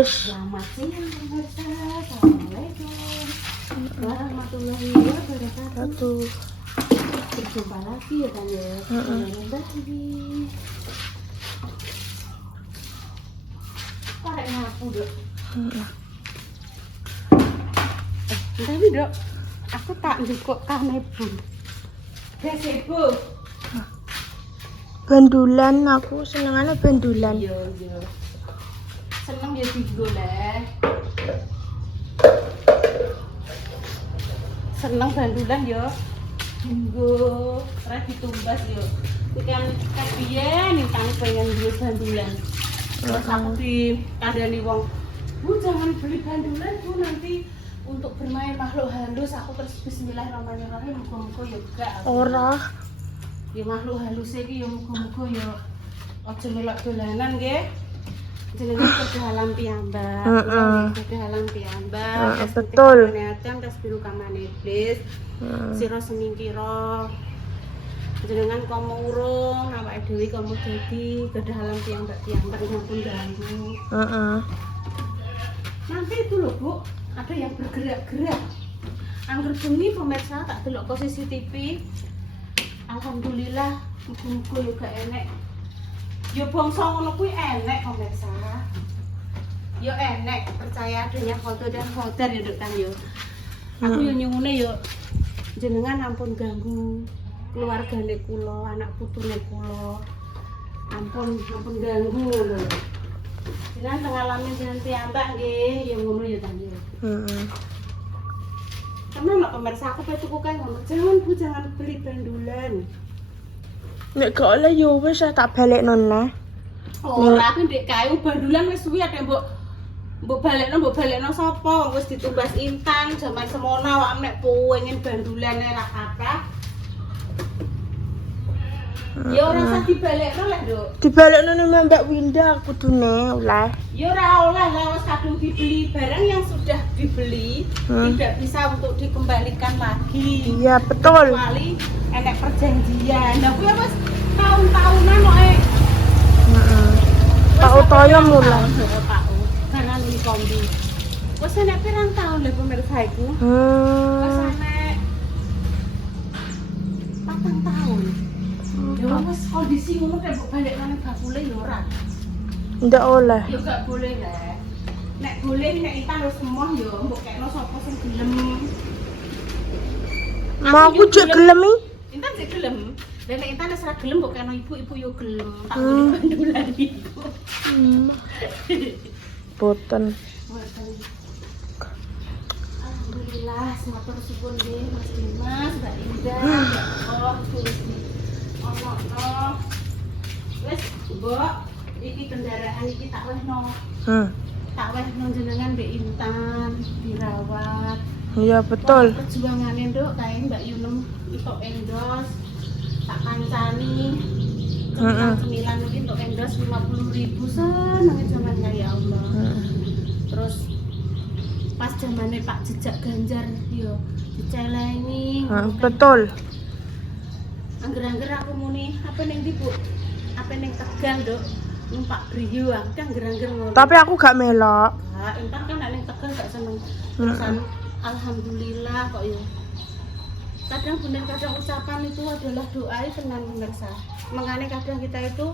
Wes. Selamat siang pemirsa. Assalamualaikum warahmatullahi wabarakatuh. Berjumpa lagi ya kan ya. Mbak Bibi. Korek nyapu dok. Tapi dok, aku tak ndukuk kane Bu. Wes Bu. Bandulan aku senengane bandulan. Iya. Seneng ya digoleh. Seneng bandulan ya. Dinggo, ora ditumbas yo. Iki kan biyen nintang pengen duwe bandulan. Terus aku dikandani wong, "Bu, jangan beli bandulan, Bu, nanti untuk bermain makhluk halus." Aku terus bismillahirrahmanirrahim, muga-muga ya gak. Ora. Ya makhluk halus iki ya muga-muga ya aja melok dolanan nggih. Jenenge kedalam piyambak. Kedalam piyambak. Betul. Niatan tes biru kamane iblis. Sira semingkira. Jenengan komo urung awake dhewe komo dadi kedalam piyambak-piyambak maupun ganggu. Nanti itu loh Bu, ada yang bergerak-gerak. Angger bengi pemirsa tak delok ke CCTV. Alhamdulillah, muga-muga yo gak enek. Yo bangsa ngono kuwi enek pemirsa. Yo enek, percaya adanya foto dan foder ya Dok kan yo. Aku yo nyuwune yo jenengan ampun ganggu keluargane kula, anak putune kula. Ampun ganggu ngono. Jenengan teng alamin jenengan piyambak nggih, yo ngono ya kan yo. Tenan lho pemirsa, aku tuku kae ngono. Jangan Bu, jangan beli bandulan. Nek gak oleh yo wis tak balekno neh. Ora aku ndek kae bandulan wis suwi ate mbok balekno sapa? Wis ditumbas Intan jaman semono awak nek pengen bandulane ra kathah. Ya ora usah dibalekno lek, Nduk. Dibalekno nang Mbak Winda kudune oleh. Ya ora oleh lah wis kadung dibeli barang yang sudah dibeli tidak bisa untuk dikembalikan lagi. Iya, betul. Kecuali enek perjanjian. Lah kuwi wis tahun-tahunan kok Pak Utoyo mulai. Pak Kanan iki kombi. Wis enek pirang tahun lho pemirsa iku? Wis enek 4 tahun. Ya wis kondisi ngono nek mbok balik nang bakule ya ora. Ndak oleh. Ya gak boleh lah. Nek boleh nek Intan wis emoh ya mbok kekno sapa sing gelem. Mau aku jek gelem iki. Intan sik gelem. Lah nek Intan wis ora gelem mbok kekno ibu yo gelem. Tak beli bandulan iku. Boten. Alhamdulillah, matur suwun nggih Mas Dimas, Mbak Indah, ya Allah, Gusti. Ono. Wis, Mbok, iki kendaraan iki tak wehno. Tak wehno jenengan Mbak Intan dirawat. Iya, betul. Perjuangane Nduk kae Mbak Yunem iso endos. Tak kancani. Cemilan iki untuk endos 50.000 senenge jaman kaya Allah. Terus pas zamane Pak Jejak Ganjar yo dicelengi. Betul. Angger-angger aku muni apa ning ndi Bu? Apa ning Tegal, Nduk? Numpak Brio aku kan angger-angger ngono. Tapi aku gak melok. Nah, Intan kan nek ning Tegal gak seneng. Terusan alhamdulillah kok yo. Kadang bener kadang ucapan itu adalah doa tenan pemirsa. Mengane kadang kita itu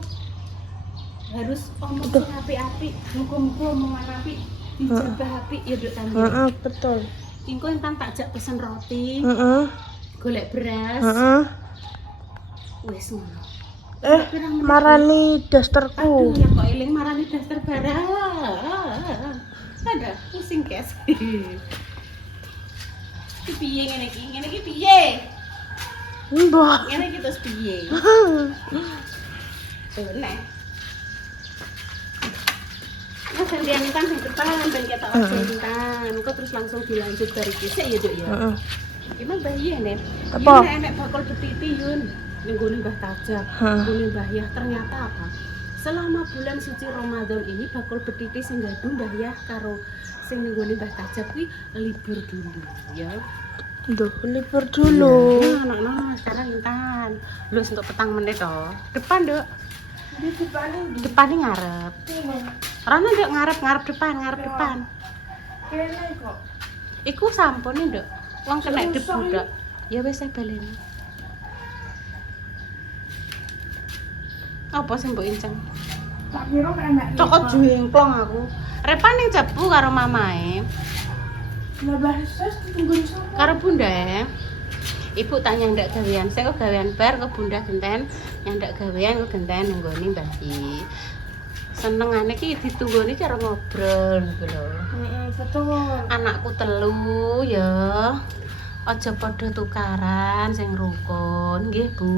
harus omong sing apik-apik, muga-muga omongan apik dijabah apik ya Dok Tami. Betul. Engko Intan tak jak pesen roti. Golek beras. Wis ngono. Marani dasterku. Aduh, ya kok eling marani daster barang. Ada pusing kes. Iki piye ngene iki? Ngene iki piye? Mbah. Ngene iki terus piye? Nek. Mas gantian Intan sing depan ben ketok Intan. Engko terus langsung dilanjut dari kisik ya, Dok ya. Gimana bayi nek? Apa? Enek bakal betiti Yun. Ning gone Mbah Tajab, gone Mbah Yah ternyata apa? Selama bulan suci Ramadan ini bakal betiti sing gaduh Mbah Yah karo sing ning gone Mbah Tajab kuwi libur dulu ya. Duh, libur dulu. Nah, sekarang Intan. Lu untuk petang menit toh. Depan, Dok. Di depan ini. Depan ini ngarep. Ini. Rana nduk ngarep depan. Kene kok. Iku sampun nduk. Wong kena debu Susah, nduk. Ya wis saya baleni. Apa sing mbok inceng? Tak kira enak. Cokot jengklong aku. Repan ning cepu karo mamae. Lah bahasa tunggu sapa? Karo bundae. Ibu tak nyandak gawean, saya kok gawean bar ke bunda genten, nyandak gawean ke genten nenggoni Mbah Ki. Senengane ki ditunggoni cara ngobrol gitu lho. Betul. Anakku telu ya. Aja padha tukaran sing rukun, nggih Bu.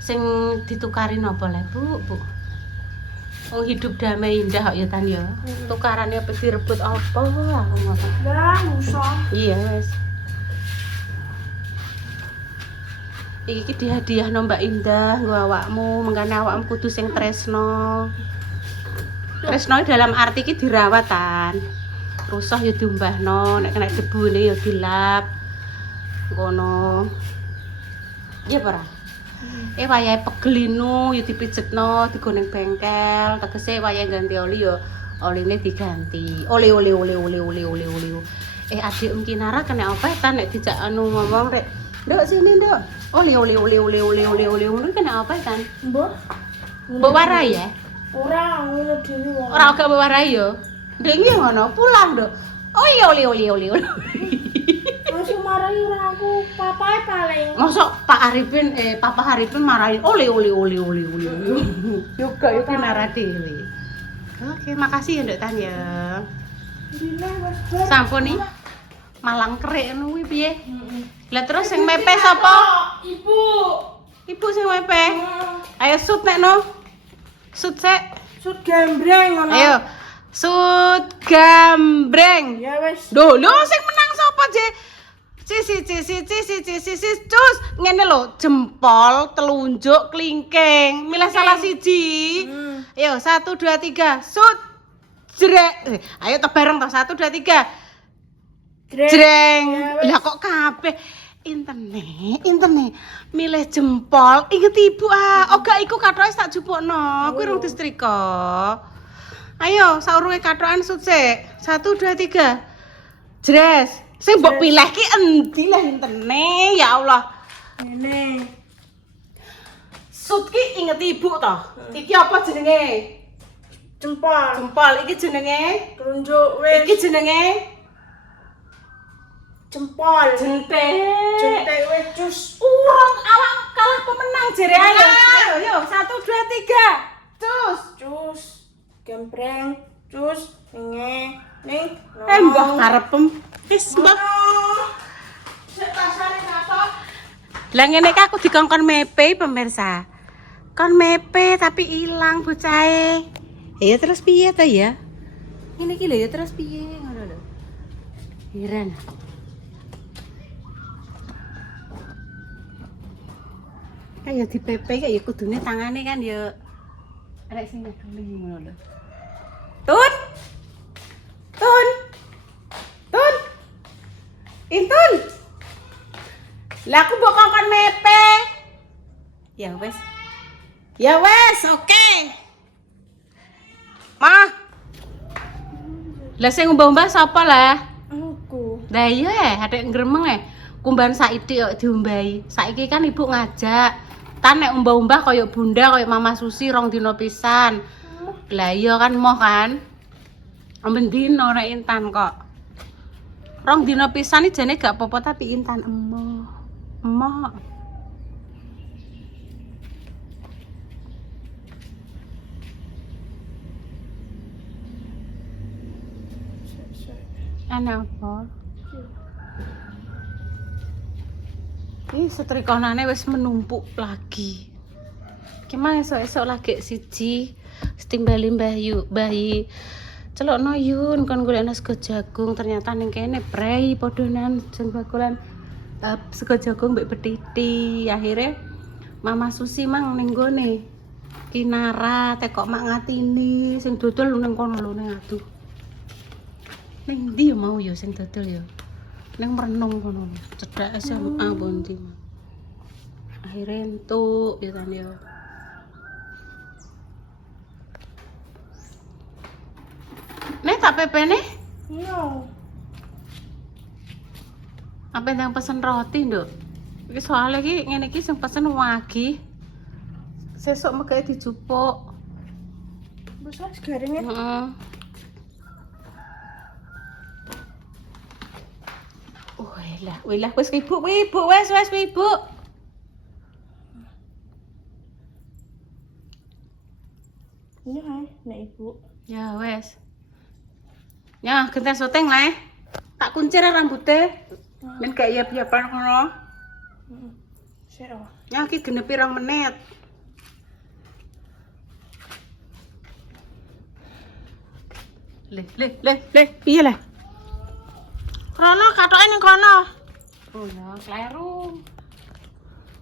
Sing ditukari napa le Bu? Oh hidup damai indah kok ya Tan ya. Tukarane apa direbut apa aku ngono. Lah, usah. Iya wis. Iki dihadiahno Mbak Indah nggo awakmu, mengkane awakmu kudu sing tresno. Tresno dalam arti iki dirawatan. Rusuh ya diumbahno, nek kena debune ya dilap. Ngono. Iya ora? Wayahe pegelinu ya dipijetno, digoneng bengkel, tegese wayahe ganti oli ya oline diganti. Oli. Adik Kinara kena opetan nek dijak anu ngomong rek. Nduk sini nduk. Oli. Ngono kena opetan. Mbok warai ya? Ora ngono dhewe wong. Ora gak mbok warai ya. Nduk iki ngono, pulang nduk. Oh iya oli. Masih marahi ora aku, papae paling. Mosok Papa Haripin marahin oli. Juga yo Kinara dhewe. Oke, makasih ya Nduk Tan ya. Dine wis bar. Sampun nih. Malang kerik ngono kuwi piye? Lah terus sing mepe sapa? Ibu. Ibu sing mepe. Ayo sut nekno. Sut sek. Sud gembreng ngono. Ayo. Sut gambreng. Ya wis. Lho sing menang sapa, Je? Cisi cus ngene lho, jempol, telunjuk, klingking. Milih salah siji. Ayo 1 2 3 sut. Jrek. Ayo to bareng to 1 2 3. Jreng. Lah kok kabeh intene. Milih jempol. Inget ibu Oga iku kathoke tak jupukno. Kuwi rung distrika. Ayo saurunge kathokan sut sik. 1 2 3. Jres. Sing mbok pilih ki endi lah intene? Ya Allah. Ngene. Sut ki inget ibu to. Iki apa jenenge? Jempol. Jempol iki jenenge. Telunjuk wis. Iki jenenge Jempol. jentek wis cus. urung awak kalah pemenang jere ayo 1 2 3 Cus. Gembreng. Cus. Ning. mbah karepem wis mbah sik pasare katok lah ngene iki aku dikongkon mepe pemirsa kon mepe tapi ilang bocahe ya terus piye to ya ngene iki lho ya terus piye ngono lho heran kayak di PP kayak kudune tangane kan ya arek sing ngeduli ngono lho. Tun. Intun. Lah aku mbok kongkon mepe. Ya wes, oke. Mah. Lah sing umbah-umbah sapa lah? Aku. Lah iya adek gremeng kumbahan saiki kok diumbahi. Saiki kan ibu ngajak. Tan nek umbah-umbah koyo bunda koyo Mama Susi rong dino pisan. Lah iya kan moh kan. Amben dino nek Intan kok. Rong dino pisan iki jane gak apa-apa tapi Intan emoh. Emoh. Ana apa? Ini setrikonane wis menumpuk lagi. Gimana esok-esok lagi siji setimbali bayi celokno yun kon golekno sego jagung ternyata ning kene prei podonan jeng bakulan sego jagung mbek petiti. Akhirnya Mama Susi mang ning gone Kinara tekok mak ngatini sing dodol ning kono lho ning adu. Ning ndi mau ya sing dodol ya? Ning merenung kono. Cedhak SMA bondi. Akhirnya entuk ya kan ya. tak pepene? No. Apa yang pesen roti, Nduk? Iki soalnya iki ngene iki sing pesen wagi. Sesuk mengke dijupuk. Besar segaringnya. Heeh. Wilah wis ibu, wis ibu. Ini hai, nek ibu. Ya wes. Ya, genten syuting lah. Tak kuncir rambutnya. Men gak iap-iapan ngono. Sik oh. Ya iki genep 2 menit. Le, piye le? Krono katoke ning kono. Oh ya, kleru.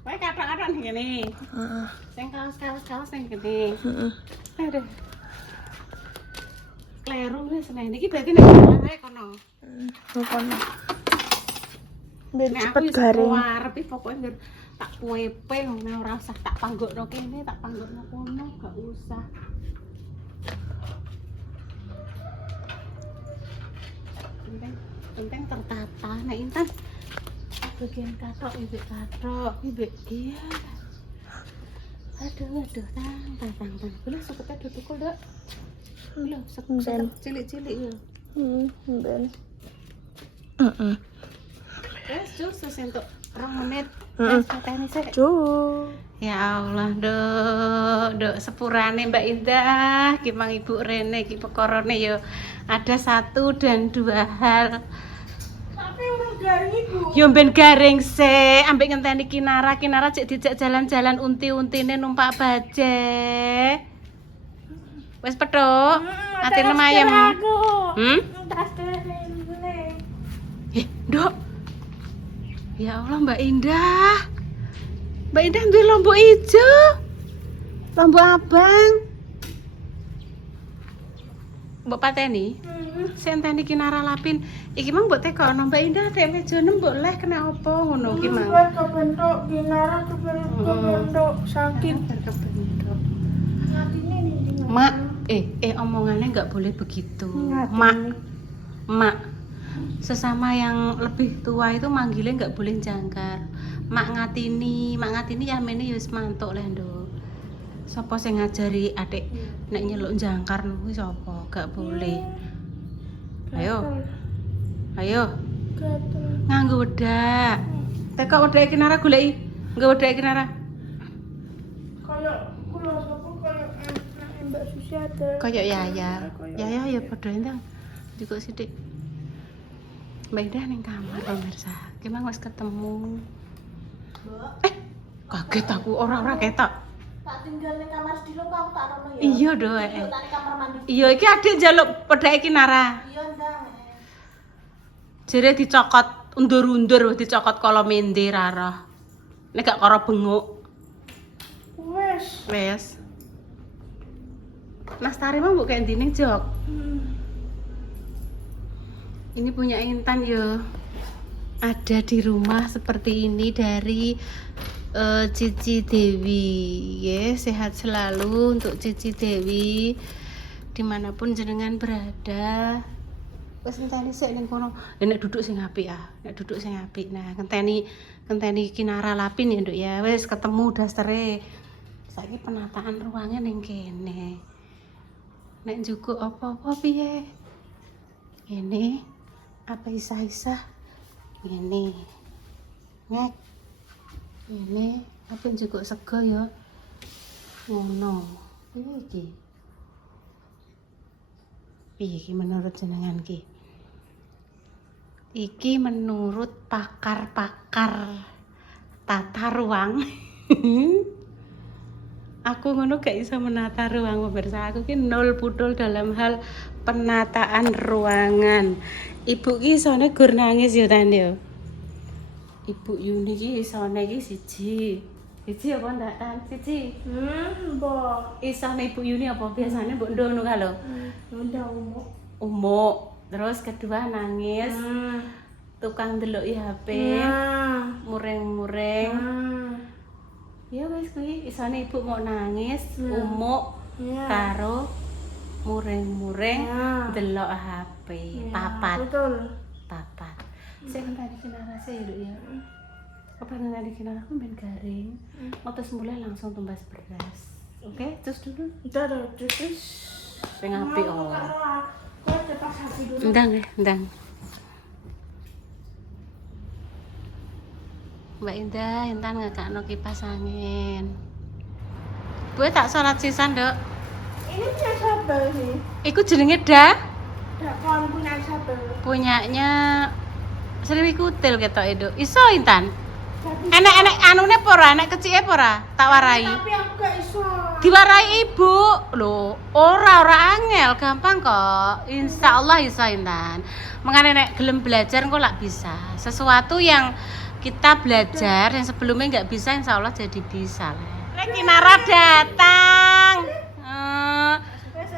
Wae kathak-kathak ning kene. Heeh. Sing kaos ning kene. Heeh. Aduh. Kleru wis nah iki berarti nek ae kono. Ning kono. Ben Nek cepet garing. Arep iki pokoke ngger tak kuepe ngono ora usah tak panggokno kene, tak panggokno kono, gak usah. Penting tertata. Nek Intan bagian katok ibu iya. Aduh, tang. Boleh seketnya duduk Dok. Belum, seketnya cilik-cilik ya. Ben. Wes, jus untuk 2 menit. Heeh. Seketnya sik. Cuk. Ya Allah, Dok sepurane Mbak Indah, ki mang Ibu Rene ki pekorone ya ada 1 dan 2 hal. Tapi urung garing ibu. Yo ben garing se, ambek ngenteni Kinara cek dijak jalan-jalan unti-untine numpak bajai. Wes petuk, atine mayem. Tas rene. Dok. Ya Allah Mbak Indah. Mbak Indah duwe lombok ijo. Lombok abang. Mbok pateni? Senteni Kinara lapin. Iki mang mbok tekono Mbak Indah dek mejane mbok leh kena apa ngono ki mang. Kebentuk Kinara kebentuk sakit. Kebentuk. Ngatine ning Mak, omongannya nggak boleh begitu. Mak, sesama yang lebih tua itu manggilnya nggak boleh jangkar. Mak ngatini ya mene wis mantuk leh Nduk. Sapa sing ngajari adik nek nyeluk jangkar kuwi sapa? Gak boleh. Ayo. Nganggo wedak. Teko wedake Kinara goleki. Nggo wedake Kinara. Kayak kula sapa kayak Mbak Susi ada. Kayak Yaya. Yaya ya padha entang. Juga sithik. Mbak Indah ning kamar pemirsa. Ki mang wis ketemu. Kaget aku ora ketok. Tak tinggal ning kamar sedilo kamu tak rono ya. Iya, Dok. Tak ning kamar mandi. Iya, iki adik njaluk pedhake Kinara. Iya, Ndang. Jere dicokot undur-undur dicokot kala mende rara. Nek gak karo benguk. Wes. Nastari mah mbok kayak ndining jok. Ini punya Intan yo. Ada di rumah seperti ini dari Cici Dewi. Ya, sehat selalu untuk Cici Dewi dimanapun jenengan berada. Wes ngenteni sik ning kono. Nek duduk sing apik ah. Nah, ngenteni Kinara lapin ya, Nduk ya. Wes ketemu dastere. Saiki penataan ruangnya ning kene. Nek njukuk apa-apa piye? Ini apa isah-isah? Ini. Ngek. Ini apa njukuk sego ya? Ngono. Piye iki menurut jenengan ki? Iki menurut pakar-pakar tata ruang. Aku ngono gak bisa menata ruang pemirsa. Aku ki nol pudul dalam hal penataan ruangan. Ibu ki isone gur nangis ya Tan yo. Ibu Yuni ki isone ki siji. Siji apa ndak Tan? Siji. Mbok. Isone Ibu Yuni apa biasanya mbok ndono ka lho. Udah Umuk. Terus kedua nangis. Tukang ndelok HP. Mureng-mureng. Ya wis kuwi isane ibu mau nangis, umuk karo muring-muring Ya. delok HP. Ya, Papat. betul. Papat. Sing tadi kinara sih ya. Apa tadi kinara aku ben garing. Otos mulai langsung tumbas beras. Oke, terus dulu. Udah, terus. Sing apik oh. Kau cepat sapi dulu. Ndang ya, ndang. Mbak Indah, Intan ngekakno kipas angin. Gue tak sholat sisan, Dok. Ini punya siapa sih? Iku jenenge dah Kalau punya siapa? punyanya Sri Kutil ketok Dok. Iso Intan. Tapi Enek-enek anune apa ora? Enek kecike apa ora? Tak warai. aku gak iso. Diwarai ibu. Loh, ora angel, gampang kok. Insyaallah iso Intan. Mengane nek gelem belajar kok lak bisa. Sesuatu yang kita belajar yang sebelumnya nggak bisa, insya Allah jadi bisa lah. Kinara datang.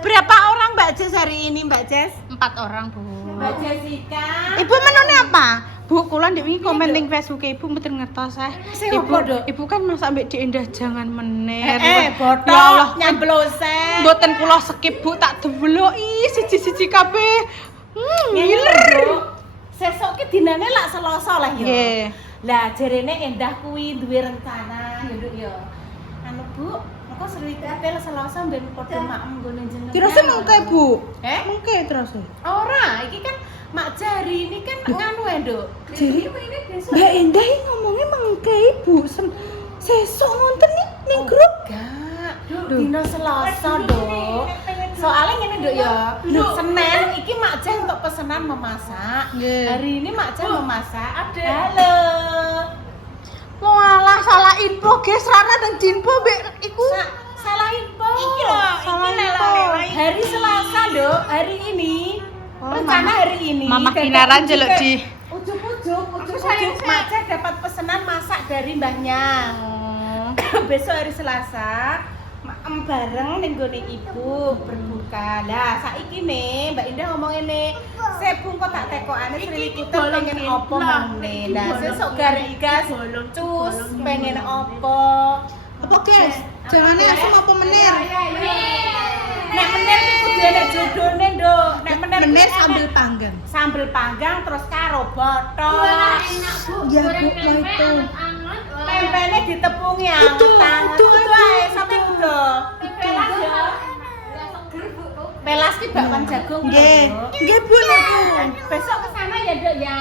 Berapa orang Mbak Jess hari ini Mbak Jess? 4 orang, Bu. Mbak Jessica. Ibu menune apa? Bu, kula ndek wingi komen ning Facebook Ibu mboten ngertos Sing Ibu, apa, Dok? Ibu kan masak mbek Dik Indah jangan mener. Botok, Ya Allah, nyamblose. mboten kula skip Bu, tak deweloki siji-siji kabeh. Ngiler. Sesuk ki dinane lak Selasa lah ya. Nggih. Lah jarene Endah kuwi duwe rencana ya Nduk ya. Anu Bu, engko Sri Kutil Selasa ben padha maem nggone jenengan. Kira-kira mengke, Bu? Eh? Mengke terus. Ora, iki kan Mak Jari ini kan nganu ya, Nduk. Jadi ini besok. Mbak Indah ini ngomongnya mengke Ibu. Sesuk nonton ning grup. Enggak. Dino Selasa, Nduk. Soalnya ngene, Nduk ya. Senin iki Mak Jah untuk pesanan memasak. Nggih. Hari ini Mak Jah memasak. Halo. Walah salah info guys, Rana dan Dinpo mbek iku. Salah info. Iki lho, salah info. Hari Selasa, Nduk. Hari ini. Rencana hari ini. Mama dadak Kinaran ujuk- jelek di. Ujuk-ujuk Mak Jah dapat pesanan masak dari mbahnya. Besok hari Selasa bareng ning gone ibu berbuka. Lah saiki nih Mbak Indah ngomong ini, "Sebung kok tak tekokane Sri Kutil pengen opo meneh." Lah sesuk gas cus pengen opo? Apa guys? Jangannya asem apa menir? Nek menir iki kudu enek jodone, Nduk. Nek menir Menir kuwi sambil enek panggang. sambel panggang terus karo botos. Ya Bu, mau itu. Tempene ditepungi anget-anget. itu, Itu ae sampe uga. Pelas ya. Pelas ki bakwan jagung. Nggih. Nduk. Nggih Bu niku. Besok ke sana ya, Nduk ya.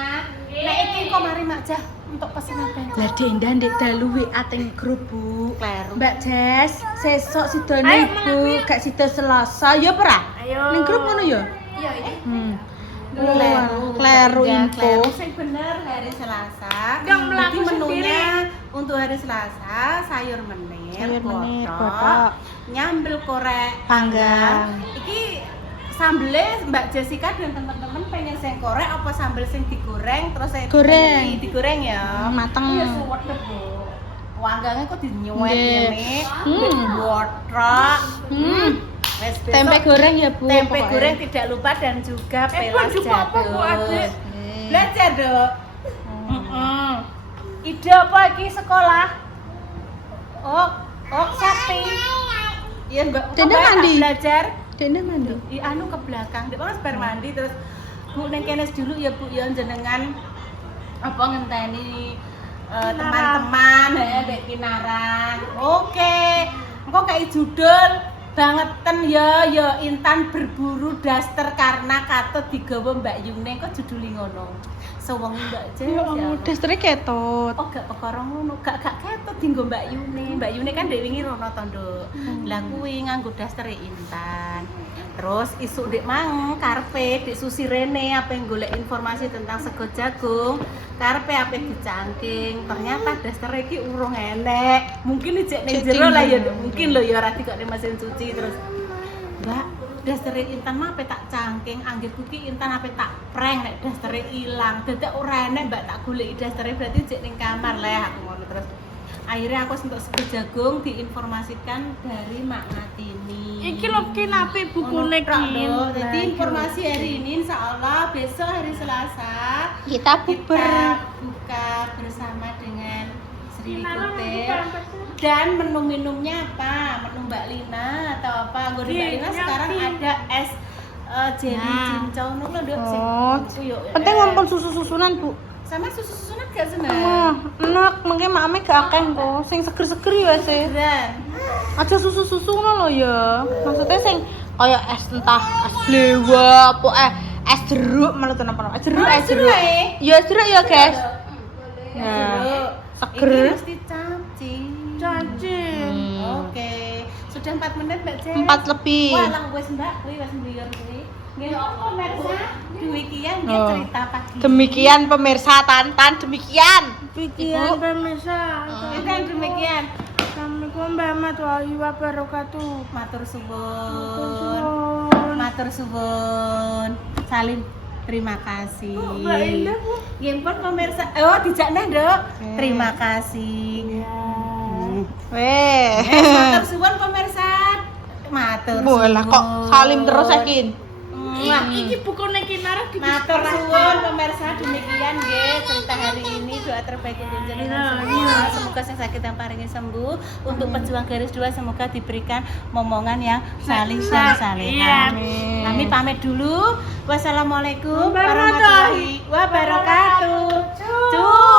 Nek iki kok mari Mak Jah untuk pesenan bento. Lah Denda ndek dalu WA teng grup Bu. Kleru. Mbak Jess, sesok sidone Ibu, gak sida Selasa ya ora? Ayo. Ning grup ngono ya? Iya, iya. Kleru info. Kleru sing bener hari Selasa. Yang Jadi melaku menunya untuk hari Selasa sayur menir, Sayur menir, botok, botok. nyambel korek Panggang. Iki sambelnya Mbak Jessica dan teman-teman pengen sing korek apa sambel sing digoreng terus saya Goreng. digoreng ya. Mateng. Iya suwet Bu. Wanggangnya kok dinyuwet Nggih. ngene. Hmm. Botrok. Wes besok Tempe goreng ya Bu. tempe pokoknya. goreng tidak lupa dan juga pelas baju apa, Bu, jagung. Adik? Belajar, Dok. Ide apa iki sekolah? Sapi. Iya, Mbak. Denda Mbak, mandi? Belajar. Dene mandi. Anu ke belakang. Dek mas bar mandi terus Bu neng kenes dulu ya Bu ya jenengan apa ngenteni teman-teman ya Dek Kinaran. Oke. Engko kayak judul bangeten ya Intan berburu daster karena katut digawa Mbak Yune kok judule ngono. Sewengi Mbak Jess. Ya Allah, dastere ketut. Oh gak perkara ngono, gak ketut dienggo Mbak Yune. Mbak Yune kan dek wingi rono to, Nduk. Lah kuwi nganggo dastere Intan. Terus isuk dek mang karepe dek Susi Rene apa yang golek informasi tentang sego jagung. Karepe apa dicangking. Ternyata dastere iki urung enek. Mungkin ijek ning jero lah ya, Nduk. Mungkin lho ya ora dikok ning mesin cuci terus. Mbak, dastere Intan mah ape tak cangking, anggitku ki Intan ape tak prank nek dastere ilang. Dadak ora enek Mbak tak goleki dastere berarti jek ning kamar lah aku ngono terus. Akhirnya aku untuk sego jagung diinformasikan dari Mak Natini. Iki lho kinape bukune ki. Jadi informasi hari ini insyaallah besok hari Selasa Kita kita buka bersama dengan Sri Hotel. Dan menu minumnya apa? Menu Mbak Lina atau apa? Gue Mbak Lina sekarang ada es jelly cincau nung lho, Dok. Penting ngomong susu-susunan, Bu. Sama susu-susunan gak seneng? Wah, enak, makanya makame gak akeh kok. Sing seger-seger ya sih. Dan Aja susu-susu ngono lho ya. Maksudnya sing kayak es entah es blewa apa es jeruk malah tenan apa. Es jeruk, es jeruk. Ya es jeruk ya, guys. Nah, seger. Ini mesti cacing. Oke. Sudah 4 menit Mbak Jess. 4 lebih. Wah, lang wis Mbak, kuwi wis mbiyen kuwi. Nggih, pemirsa, demikian ya Oh. cerita pagi. Demikian pemirsa Tantan, demikian. Pikiran pemirsa. Dan demikian. Assalamualaikum warahmatullahi wabarakatuh. Matur suwun. Suwun. Matur suwun. Salim terima kasih. Mbak Indah, Bu. Nggih pun pemirsa. Oh, dijakne, Dok. Terima kasih. Weh. Matur suwun pemirsa. Matur suwun. Boleh kok salim terus yakin. Wah, Iki bukannya kinara di matur suwun pemirsa, demikian nggih cerita hari ini. Doa terbaik untuk jenengan semua. Semoga yang sakit yang paringi sembuh. Untuk pejuang garis 2 semoga diberikan momongan yang salih dan salehah. Kami pamit dulu. Wassalamualaikum warahmatullahi wabarakatuh. Cuy.